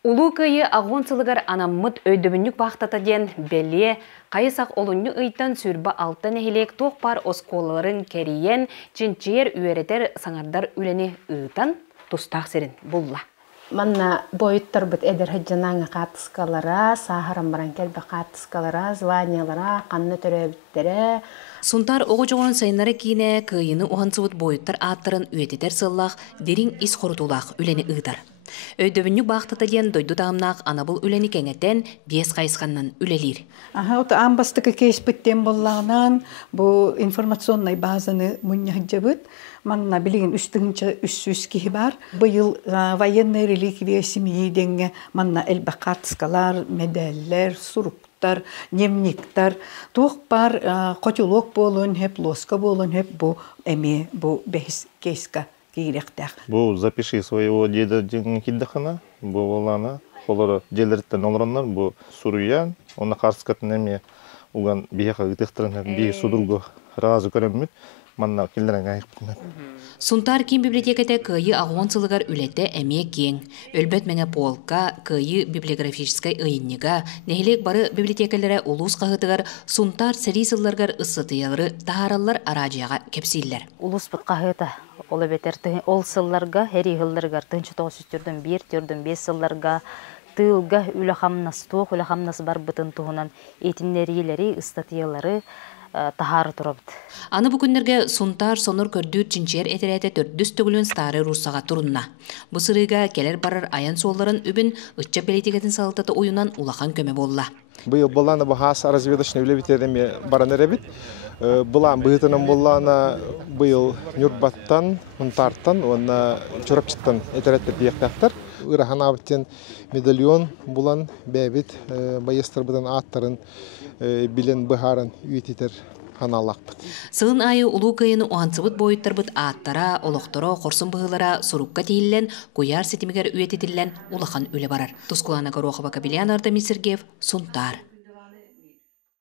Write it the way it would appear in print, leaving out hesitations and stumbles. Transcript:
Улуу кайы ағуын сылығар анаммыт өйдөбіннік бақтата ден беле қайысақ олынны ыйтан сүрбі алтын эхелек тоқ бар осколаларын кәриен чинчер үйеретер саңардар үлені ыйтан тұстақ серін бұлла. Манна бойыттар бұд әдір хыджанаңа қатысқалара, сахарам баран кәлбі қатысқалара, званиялара, қанны төрөбіттері. Сунтар оғы жоғын сайынлары кейіне күйіні оғансывыт бойыттар аттырын үйететер сыллақ, дерин ис қорытулақ үлені ыйтар. Өйдөбіннік бақтата ден дойду тағымнақ анабыл үлені кәңеттен бес қайысқаннан үлелер. Ота амбастықы кейс біттен боллағынан бұл информационный базаны мұнне жабыт. Манна білеген үстігінші үс кейі бар. Бұйыл военный реликвия семьи денге манна әлбі қатысқалар, медаллер, суруктар, немниктар. Туқ бар қотылық болын, хеп лоска болын, хеп бұл әме бұл бәйс кейсқа. Бұл запиши своего деда деген киддахана, бұл олана, қолары желерттен олранар, бұл суруян, оны қарсықатын әме оған бияқа үтектірін, бия судырғы разы көріммет, манна келдерін ғайықпын. Сунтар кем библиотекада күйі ағуан сылығар үлетті әме кең. Өлбәт мәңі полка, күйі библиографическай ұйыннега, нәхелек бары библиотекалары улус қағытығар Сунтар сәрі сылларғар ұссытыялары тағаралар аражияға кепсейлер. Улус бұт қағыта. Ол бетер ол сылларға, хәри ғылларға, 1901 түрден 5 сылларға, тылға үлі қамнас, тоқ үлі қамнас бар бұтын тұғынан етінлерелері, ұстатиялары тахары тұрабыд. Аны бүкіндерге Сунтар соныр көрдір чинчер етерәті төрдіс түгілін стары руссаға тұрынна. Бұл сырыға келер барар аян солларын үбін ұтча белетекетін салытаты ойынан улақан көмі болла. Бұл боланы бұхас разведочный үлебетердеме баран әребет. Бұлан бұғытының боланы бұл нүрбаттан, ұнтарттан, оны чұрапчыттан етерәтті бияқтақтар. Үріған абыттен медальон бұлан бәбет байыстыр бұдан аттарын білен бұхарын үйететер ханалақпыд. Сығын айы ұлу кайыны оғансыбыт бойыттар бұд аттара, олықтыра, қорсын бұғылара сұрупқа дейілен, көяр сетімігер үйететілен улақан өлі барар. Тұскуланы Горохова Кабельян Артемий Сергеев, Сунтар.